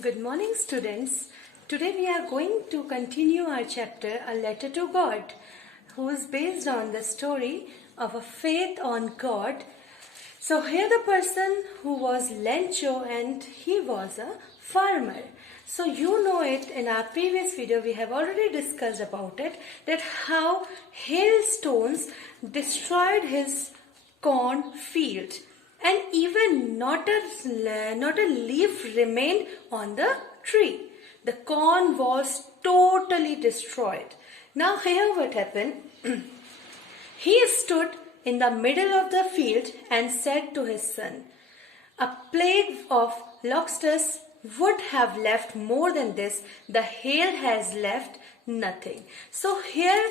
Good morning, students. Today we are going to continue our chapter, A Letter to God, who is based on the story of a faith on God. So here the person who was Lencho, and he was a farmer. So you know it, in our previous video we have already discussed about it, that how hailstones destroyed his corn field, and even not a leaf remained on the tree. The corn was totally destroyed. Now here what happened? He stood in the middle of the field and said to his son, "A plague of locusts would have left more than this. The hail has left nothing." So here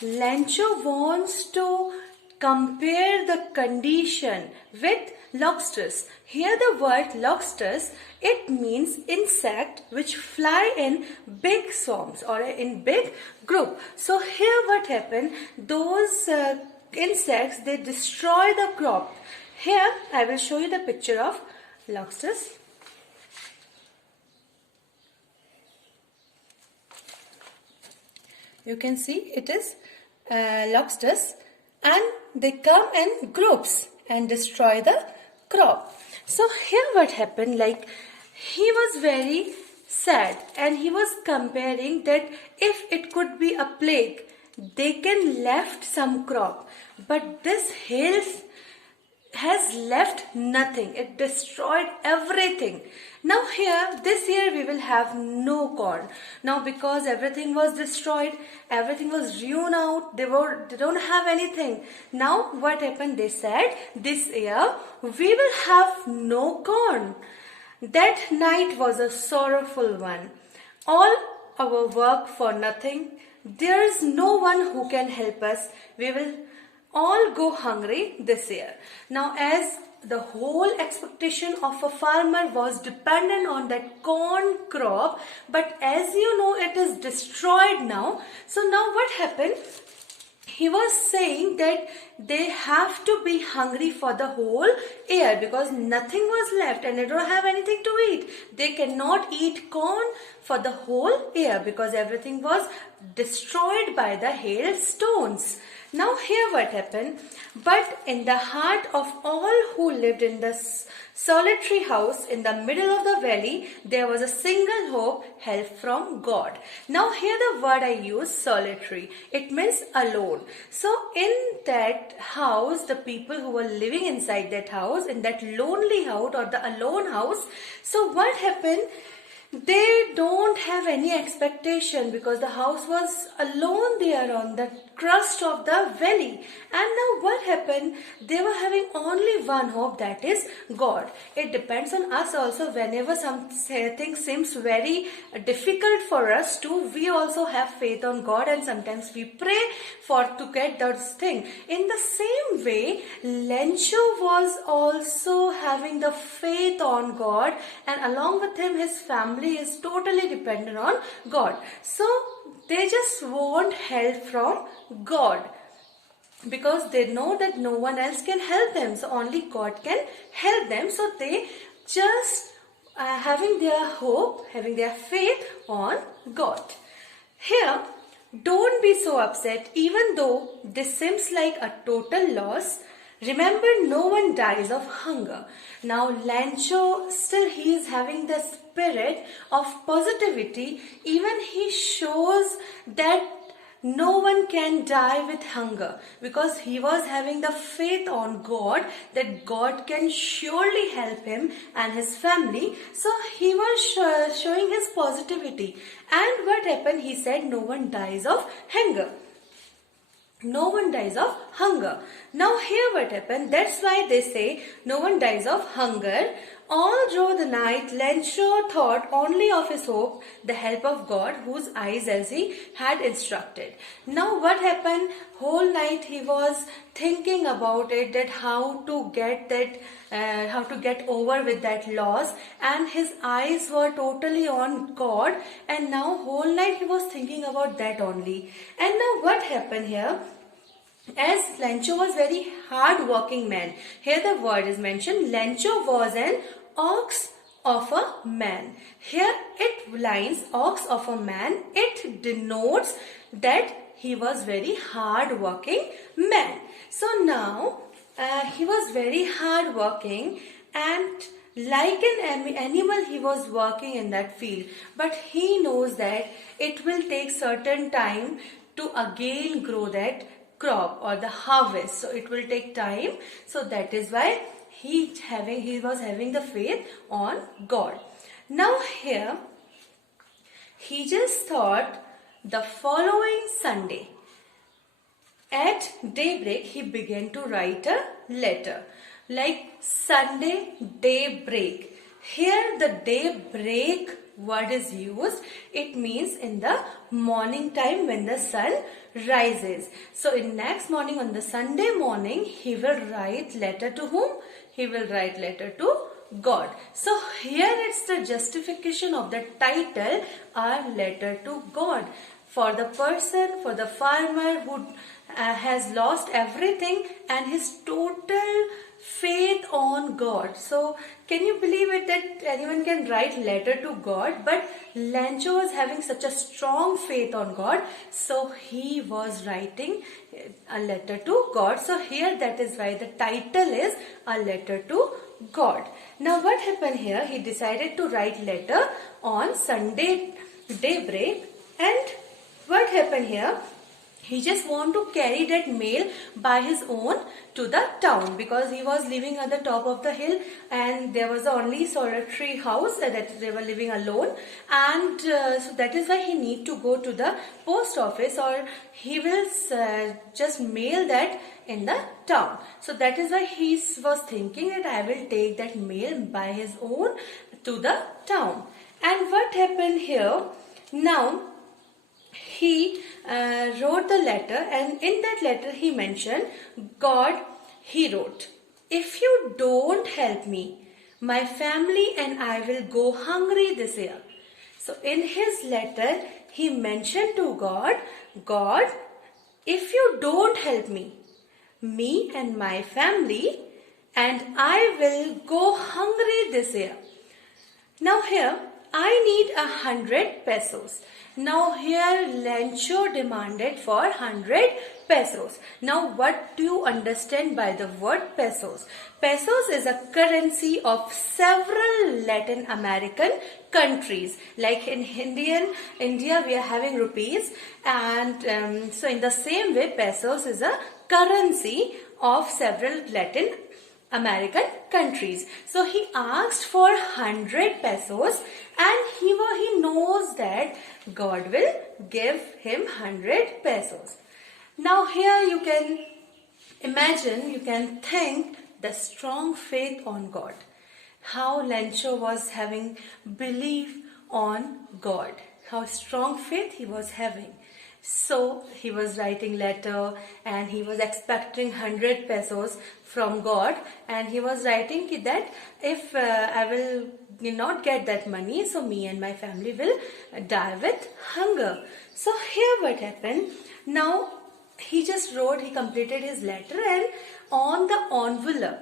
Lancho wants to compare the condition with locusts. Here the word locust, it means insect which fly in big swarms or in big group. So here what happened? Those insects, they destroy the crop. Here I will show you the picture of locusts. You can see it is locusts, and they come in groups and destroy the crop. So here what happened, like he was very sad and he was comparing that if it could be a plague, they can left some crop, but this hail has left nothing. It destroyed everything. Now here, this year we will have no corn. Now because everything was destroyed, everything was ruined out, they don't have anything. Now what happened? They said, this year we will have no corn. That night was a sorrowful one. All our work for nothing. There is no one who can help us. We will all go hungry this year. Now as the whole expectation of a farmer was dependent on that corn crop, but as you know it is destroyed now. So now what happened? He was saying that they have to be hungry for the whole year because nothing was left and they don't have anything to eat. They cannot eat corn for the whole year because everything was destroyed by the hailstones. Now here what happened? But in the heart of all who lived in the solitary house in the middle of the valley, there was a single hope, help from God. Now here the word I use, solitary. It means alone. So in that house, the people who were living inside that house, in that lonely house or the alone house, so what happened? They don't have any expectation because the house was alone there on the crust of the valley. And now what happened? They were having only one hope, that is God. It depends on us also. Whenever something seems very difficult for us to, we also have faith on God and sometimes we pray to get those things. In the same way, Lencho was also having the faith on God, and along with him his family is totally dependent on God. So they just want help from God because they know that no one else can help them. So only God can help them. So they just having their hope, having their faith on God. Here, don't be so upset even though this seems like a total loss. Remember, no one dies of hunger. Now Lancho, still he is having the spirit of positivity. Even he shows that no one can die with hunger because he was having the faith on God that God can surely help him and his family. So he was showing his positivity. And what happened? He said no one dies of hunger. No one dies of hunger. Now here what happened? That's why they say no one dies of hunger. All through the night, Lencho thought only of his hope, the help of God, whose eyes Elsie had instructed. Now what happened? Whole night he was thinking about it, that how to get over with that loss, and his eyes were totally on God, and now whole night he was thinking about that only. And now what happened here? As Lencho was very hard working man, here the word is mentioned, Lencho was an ox of a man. Here it lines ox of a man. It denotes that he was very hard working man. So now he was very hard working, and like an animal he was working in that field, but he knows that it will take certain time to again grow that crop or the harvest. So it will take time. So that is why he was having the faith on God. Now here he just thought the following Sunday at daybreak he began to write a letter. Like Sunday daybreak. Here the daybreak word is used. It means in the morning time when the sun rises. So in next morning, on the Sunday morning, he will write letter to whom? He will write letter to God. So here it's the justification of the title, A Letter to God. For the person, for the farmer who has lost everything and his total faith on God. So can you believe it that anyone can write letter to God? But Lancho was having such a strong faith on God, so he was writing a letter to God. So here that is why the title is A Letter to God. Now what happened here? He decided to write letter on Sunday daybreak, and what happened here? He just want to carry that mail by his own to the town, because he was living at the top of the hill and there was the only solitary house that they were living alone, and so that is why he need to go to the post office, or he will just mail that in the town. So that is why he was thinking that I will take that mail by his own to the town. And what happened here? Now he wrote the letter, and in that letter he mentioned God. He wrote, "If you don't help me, my family and I will go hungry this year." So in his letter he mentioned to God, God, if you don't help me and my family, and I will go hungry this year. Now here I need 100 pesos. Now here Lancho demanded for 100 pesos. Now what do you understand by the word pesos? Pesos is a currency of several Latin American countries. Like in India we are having rupees, and so in the same way pesos is a currency of several Latin American countries. So he asked for 100 pesos, and he knows that God will give him 100 pesos. Now here you can imagine, you can think the strong faith on God. How Lancho was having belief on God. How strong faith he was having. So he was writing letter and he was expecting 100 pesos from God, and he was writing that if I will not get that money, so me and my family will die with hunger. So here what happened? Now he just wrote, he completed his letter, and on the envelope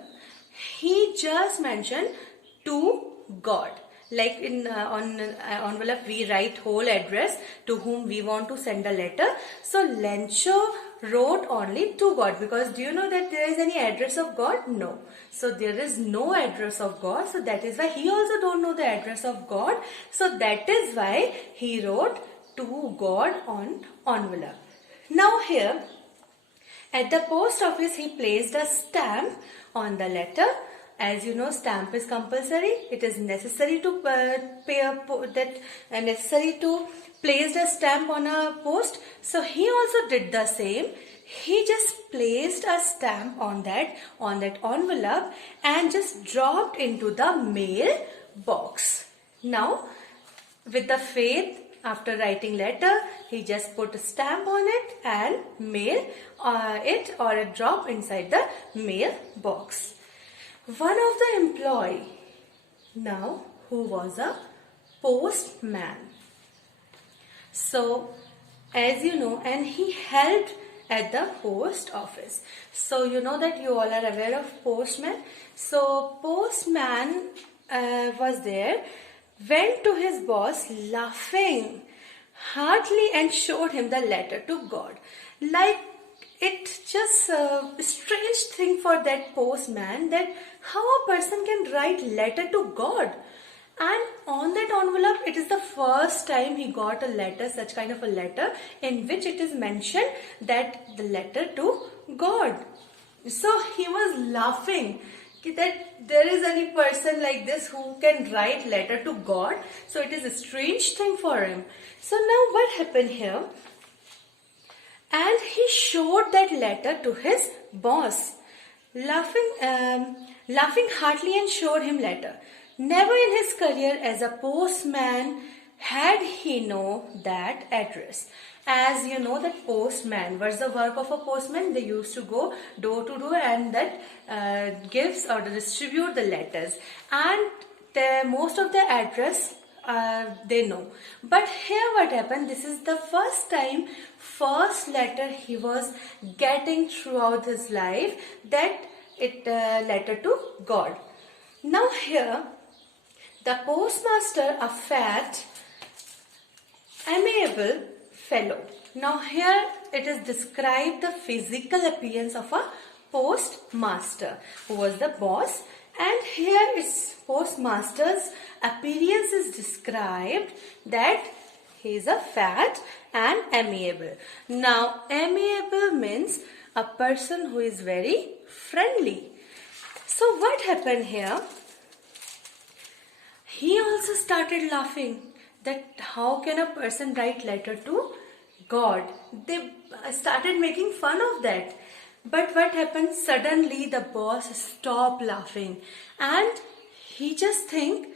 he just mentioned to God. Like in on envelope we write whole address to whom we want to send a letter. So Lancho wrote only to God, because do you know that there is any address of God? No. So there is no address of God. So that is why he also don't know the address of God. So that is why he wrote to God on envelope. Now here at the post office he placed a stamp on the letter. As you know, stamp is compulsory. It is necessary to necessary to place the stamp on a post. So he also did the same. He just placed a stamp on that envelope and just dropped into the mail box. Now, with the faith, after writing letter, he just put a stamp on it and mail it, or a drop inside the mail box. One of the employee now, who was a postman. So as you know, and he helped at the post office. So you know that you all are aware of postman. So postman was there, went to his boss laughing heartily and showed him the letter to God. Like, it just a strange thing for that postman, that how a person can write letter to God. And on that envelope, it is the first time he got a letter, such kind of a letter, in which it is mentioned that the letter to God. So he was laughing that there is any person like this who can write letter to God. So it is a strange thing for him. So now what happened here? And he showed that letter to his boss, laughing heartily, and showed him letter. Never in his career as a postman had he known that address. As you know, that postman, what's the work of a postman? They used to go door to door and that gives or distribute the letters. And most of the address they know. But here what happened, this is the first letter he was getting throughout his life, that letter to God. Now here, the postmaster, a fat, amiable fellow. Now here it is described the physical appearance of a postmaster who was the boss, and here its postmaster's appearance is described that he is a fat and amiable. Now amiable means a person who is very friendly. So what happened here? He also started laughing that how can a person write letter to God? They started making fun of that. But what happened? Suddenly the boss stopped laughing and he just turned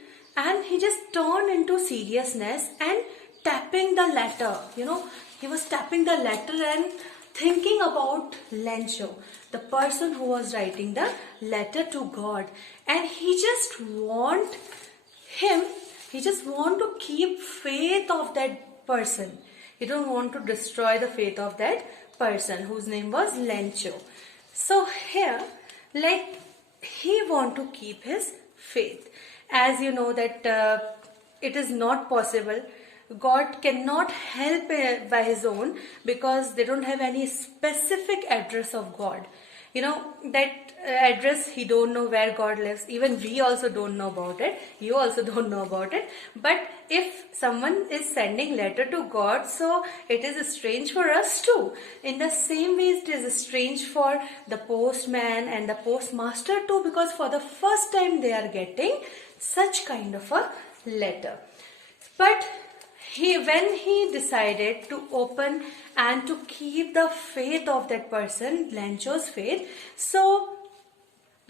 into seriousness and tapping the letter. He was tapping the letter and thinking about Lencho, the person who was writing the letter to God. And he just want to keep faith of that person. He don't want to destroy the faith of that person whose name was Lencho. So here, like, he want to keep his faith. As you know that it is not possible. God cannot help by his own, because they don't have any specific address of God. That address, he don't know where God lives. Even we also don't know about it. You also don't know about it. But if someone is sending letter to God, so it is strange for us too. In the same way, it is strange for the postman and the postmaster too, because for the first time they are getting such kind of a letter. But when he decided to open and to keep the faith of that person, Lencho's faith,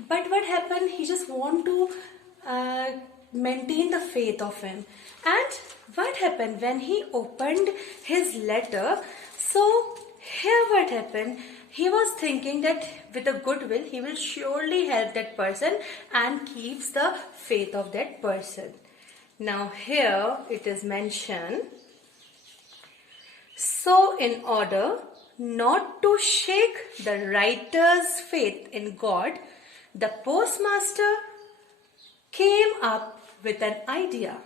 but what happened? He just want to maintain the faith of him. And what happened when he opened his letter? So here what happened? He was thinking that with a goodwill, he will surely help that person and keeps the faith of that person. Now here it is mentioned, so in order not to shake the writer's faith in God, the postmaster came up with an idea.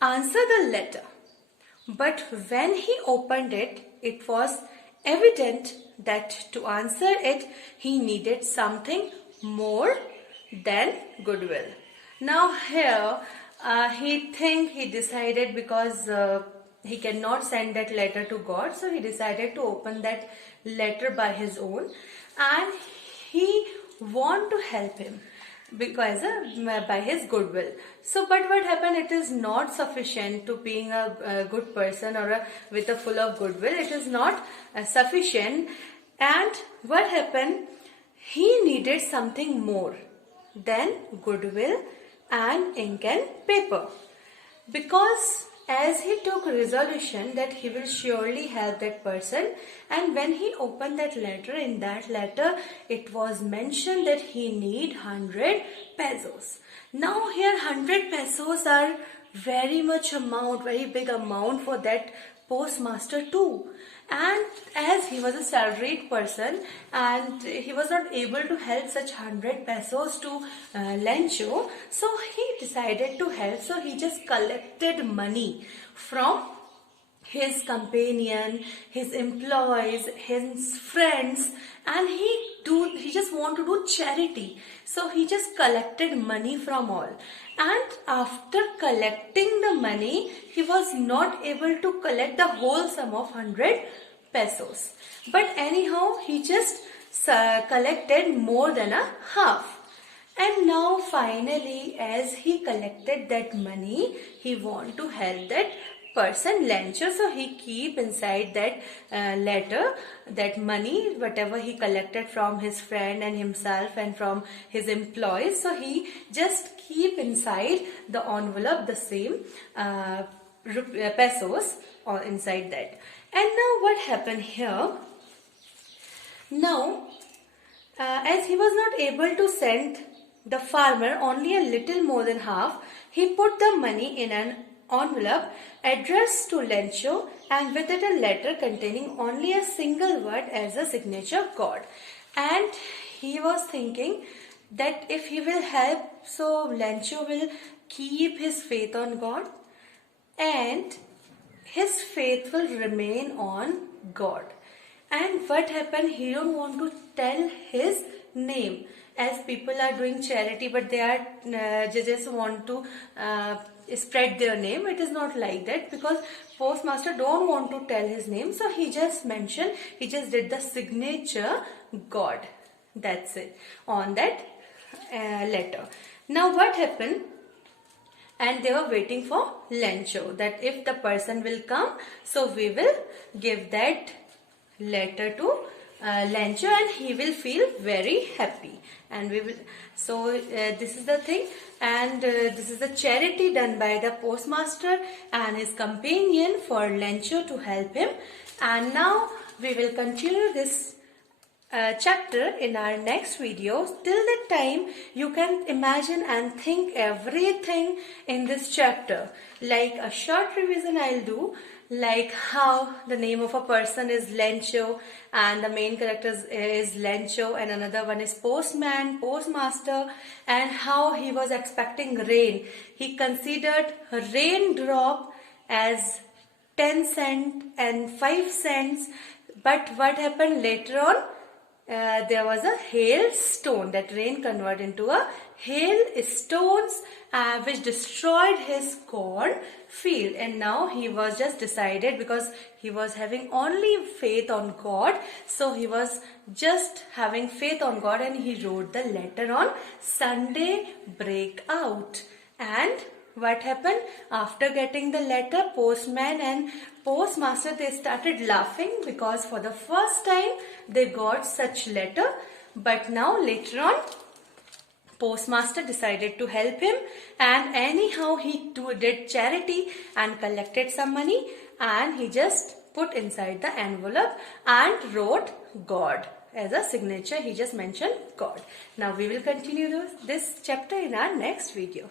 Answer the letter. But when he opened it, it was evident that to answer it, he needed something more than goodwill. Now here, he decided, because he cannot send that letter to God, so he decided to open that letter by his own, and he want to help him because by his goodwill. So but what happened, it is not sufficient to being a good person or with a full of goodwill. It is not sufficient. And what happened, he needed something more than goodwill and ink and paper, because as he took resolution that he will surely help that person, and when he opened that letter, in that letter it was mentioned that he need 100 pesos. Now here 100 pesos are very big amount for that postmaster too. And as he was a salaried person and he was not able to help such 100 pesos to Lencho, so he decided to help. So he just collected money from his companion, his employees, his friends, and he just want to do charity. So he just collected money from all. And after collecting the money, he was not able to collect the whole sum of 100 pesos. But anyhow, he just collected more than a half. And now finally, as he collected that money, he want to help that person Lencho. So he keep inside that letter that money, whatever he collected from his friend and himself and from his employees. So he just keep inside the envelope the same pesos or inside that. And now what happened here? Now as he was not able to send the farmer only a little more than half, he put the money in an envelope addressed to Lencho and with it a letter containing only a single word as a signature, God. And he was thinking that if he will help, so Lencho will keep his faith on God and his faith will remain on God. And what happened? He don't want to tell his name, as people are doing charity, but they are just want to spread their name. It is not like that, because postmaster don't want to tell his name. So he just mentioned, he just did the signature God. That's it on that letter. Now what happened? And they were waiting for Lencho, that if the person will come, so we will give that letter to Lencho and he will feel very happy. And we will, so this is the thing, and this is the charity done by the postmaster and his companion for Lencho to help him. And now we will continue this chapter in our next video. Till that time, you can imagine and think everything in this chapter. Like a short revision I'll do, like how the name of a person is Lencho and the main character is Lencho, and another one is postman, postmaster, and how he was expecting rain. He considered a raindrop as 10 cents and 5 cents, but what happened later on? There was a hailstone, that rain converted into a hailstones which destroyed his corn field. And now he was just decided, because he was having only faith on God, so he was just having faith on God, and he wrote the letter on Sunday breakout. And what happened? After getting the letter, postman and postmaster, they started laughing, because for the first time they got such letter. But now later on, postmaster decided to help him, and anyhow he did charity and collected some money, and he just put inside the envelope and wrote God as a signature. He just mentioned God. Now we will continue this chapter in our next video.